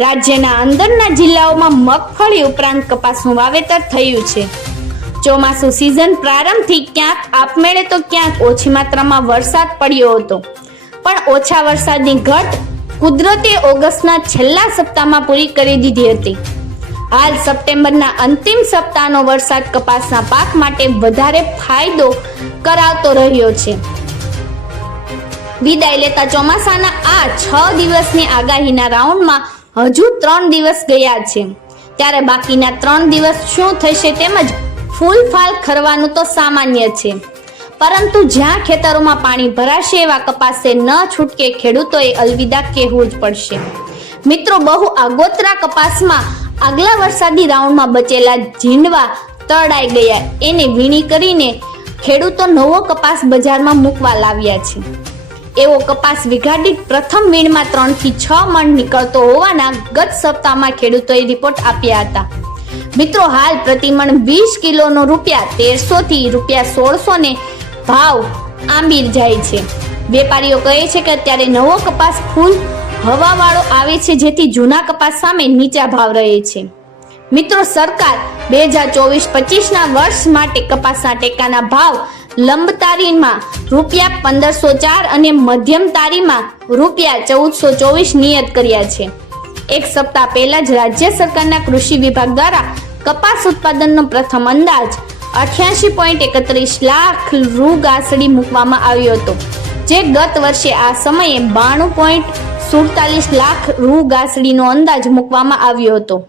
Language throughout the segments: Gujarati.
રાજ્યના અંદરના જિલ્લાઓમાં મગફળી ઉપરાંત કપાસનું વાવેતર થયું છે. ચોમાસું સિઝન પ્રારંભથી ક્યાંક આપમેળે તો ક્યાંક ઓછી માત્રામાં વરસાદ પડ્યો હતો. પણ ઓછા વરસાદની ઘટ કુદરતે ઓગસ્ટના છેલ્લા સપ્તાહમાં પૂરી કરી દીધી હતી. હાલ સપ્ટેમ્બરના અંતિમ સપ્તાહનો વરસાદ કપાસના પાક માટે વધારે ફાયદો કરાવતો રહ્યો છે. વિદાય લેતા ચોમાસાના આ છ દિવસની આગાહીના રાઉન્ડમાં હજુ ત્રણ દિવસ ગયા છે. ત્યારે બાકીના ત્રણ દિવસ શું થશે તેમજ ફૂલ ફાલ ખરવાનું તો સામાન્ય છે. પરંતુ જ્યાં ખેતરોમાં પાણી ભરાશે એવા કપાસે ન છૂટકે ખેડૂતોએ અલવિદા કહેવું જ પડશે. મિત્રો, બહુ આગોતરા કપાસમાં આગલા વરસાદી રાઉન્ડમાં બચેલા ઝીંડવા તળાઈ ગયા. એને વીણી કરીને ખેડૂતો નવો કપાસ બજારમાં મૂકવા લાવ્યા છે. એવો કપાસ વિઘાડી પ્રથમ વીણમાં ત્રણથી છ મણ નીકળતો હોવાના ગત સપ્તાહમાં ખેડૂતોએ રિપોર્ટ આપ્યા હતા. મિત્રો, હાલ પ્રતિમણ વીસ કિલોનો રૂપિયા તેરસો થી રૂપિયા સોળસો ને ભાવ આંબીર જાય છે. વેપારીઓ કહે છે કે અત્યારે નવો કપાસ ફૂલ હવાવાળો આવે છે, જેથી જૂના કપાસ સામે નીચા ભાવ રહે છે. મિત્રો, સરકાર બે હજાર ચોવીસ પચીસના વર્ષ માટે કપાસના ટેકાના ભાવ લંબતારીમાં રૂપિયા પંદરસો ચાર અને મધ્યમ તારીમાં રૂપિયા ચૌદસો ચોવીસ નિયત કર્યા છે. એક સપ્તાહ પહેલા જ રાજ્ય સરકારના કૃષિ વિભાગ દ્વારા કપાસ ઉત્પાદનનો પ્રથમ અંદાજ અઠ્યાસી પોઈન્ટ એકત્રીસ લાખ રૂ ગાસડી મૂકવામાં આવ્યો હતો, જે ગત વર્ષે આ સમયે બાણું પોઈન્ટ સુડતાલીસ લાખ રૂ ગાસડીનો અંદાજ મૂકવામાં આવ્યો હતો.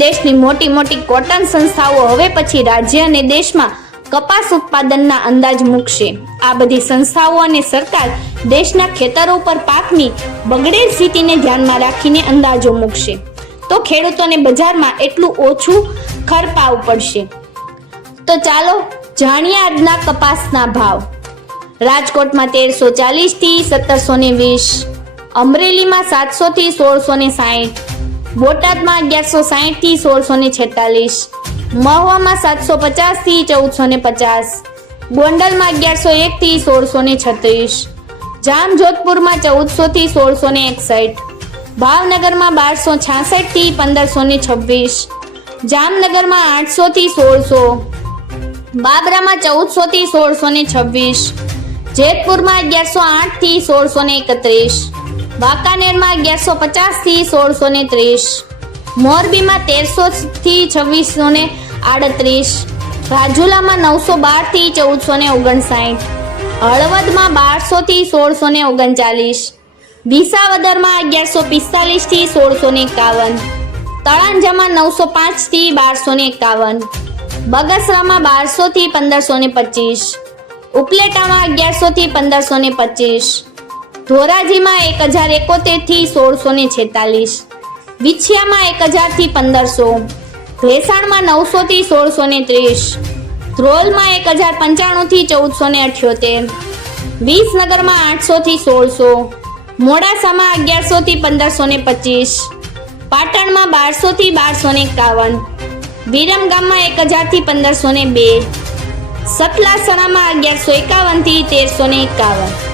દેશની મોટી મોટી કોટન સંસ્થાઓ હવે પછી રાજ્ય અને દેશમાં કપાસ ઉત્પાદનના અંદાજ મૂકશે. આ બધી સંસ્થાઓ અને સરકાર દેશના ખેતરો પર પાકની બગડેલ સ્થિતિને ધ્યાનમાં રાખીને અંદાજો મૂકશે. તો ખેડૂતોને બજારમાં એટલું ઓછું ખરપાવ પડશે. તો ચાલો જાણીએ આજના કપાસના ભાવ. રાજકોટમાં તેરસો ચાલીસથી સત્તરસો ને વીસ, અમરેલીમાં સાતસો થી સોળસો ને સાહીઠ બોટાદમાં અગિયારસો સાહીઠથી સોળસો ને છેતાલીસ, મહુવામાં સાતસો પચાસથી ચૌદસો ને પચાસ, ગોંડલમાં અગિયારસો એક થી સોળસો ને છત્રીસ, જામજોધપુરમાં ચૌદસો થી સોળસો ને એકસઠ, ભાવનગરમાં બારસો છાસઠથી પંદરસો ને છવ્વીસ, જામનગરમાં આઠસો થી સોળસો, બાબરામાં ચૌદસો થી સોળસો ને છવ્વીસ, જેતપુરમાં અગિયારસો આઠથી સોળસો ને એકત્રીસ વાંકાનેરમાં અગિયારસો પચાસથી સોળસો ને ત્રીસ. મોરબીમાં તેરસો થી છવ્વીસો ને આડત્રીસ. રાજુલામાં નવસો બારથી ચૌદસો ને ઓગણસાઠ. હળવદમાં બારસો થી સોળસો ને ઓગણચાલીસ. વિસાવદરમાં અગિયારસો પિસ્તાલીસથી સોળસો ને એકાવન. તળાંજામાં નવસો પાંચથી બારસો ને એકાવન. બગસરામાં બારસો થી પંદરસો ને પચીસ. ઉપલેટામાં અગિયારસો થી પંદરસો ને પચીસ. ધોરાજીમાં એક હજાર એકોતેરથી સોળસો ને છેતાલીસ. વિછિયામાં એક હજારથી પંદરસો. ભેસાણમાં નવસો થી સોળસો ને ત્રીસ. ધ્રોલમાં એક હજાર પંચાણું થી ચૌદસો ને અઠ્યોતેર. વિસનગરમાં આઠસો થી સોળસો. મોડાસામાં અગિયારસો થી પંદરસો ને પચીસ. પાટણમાં બારસો થી બારસો ને એકાવન. વિરમગામમાં એક હજારથી પંદરસો ને બે. સતલાસણામાં અગિયારસો એકાવનથી તેરસો ને એકાવન.